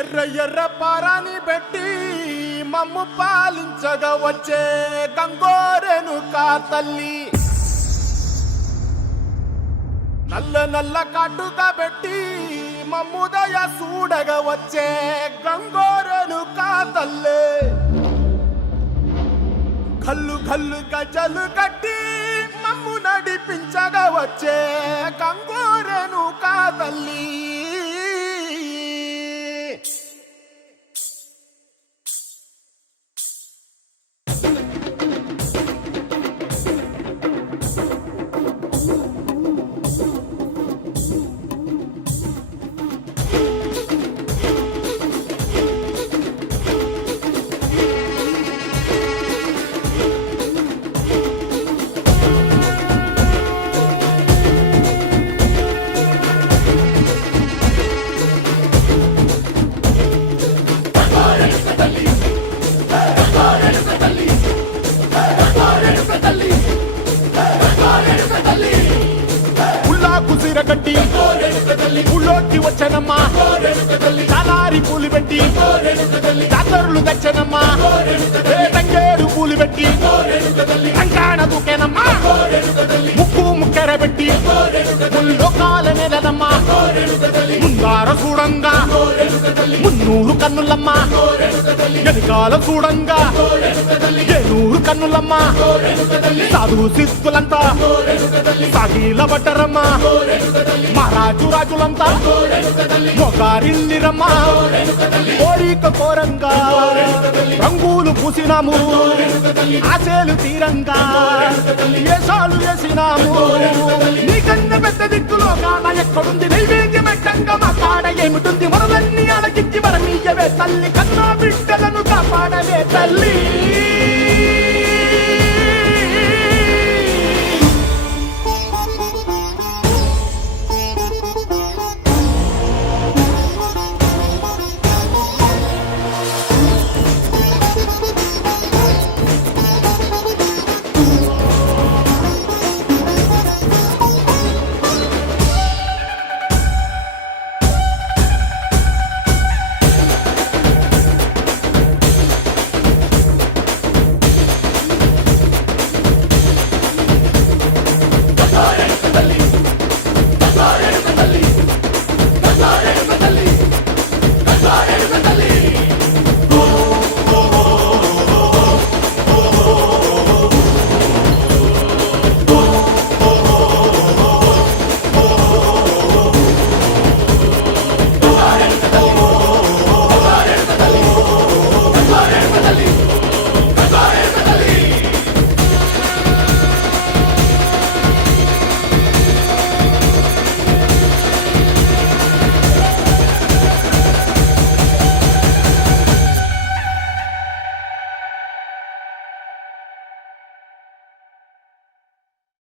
ఎర్ర ఎర్ర పారాని పెట్టి మమ్ము పాలించగా వచ్చే గంగోరెను కా తల్లి, నల్ల నల్ల కాటుగా పెట్టి మమ్ముదయ చూడగా వచ్చే గంగోరెను కా తల్లి, కల్లు కల్లు గజలు కట్టి మమ్ము నడిపించగా వచ్చే గంగోరెను కా తల్లి. కట్టి ఊళ్ళోకి వచ్చనమ్మా, చాలారి పూలు పెట్టి జాతరులు తెచ్చనమ్మా, తంగేరు పూలు పెట్టి కంకాణ దూకేనమ్మా, ముక్కు ముక్కెర పెట్టి ముల్లోకాల నెలనమ్మా, ముందార చూడంగా మున్నూరు కన్నులమ్మా, వెనుకాల చూడంగా ఏనూరు కన్నులమ్మా, సాధు సిద్ధులంతా సాగిల బట్టరమ్మా, మహారాజు రాజులంతా మొగారిల్లిరమ్మా, కోరిక కోరంగా రంగులు పూసినాము, ఆశలు తీరంగా వేషాలు వేసినాము, నీకన్నా పెద్ద దిక్కులో కాన ఎక్కడుంది, నైవేద్యం ఎట్టంగా మా కాడ ఏమిటుంది, మనలన్నీ అడగిచ్చి వరమీయవే తల్లి, కన్నా బిడ్డలను కాపాడవే తల్లి.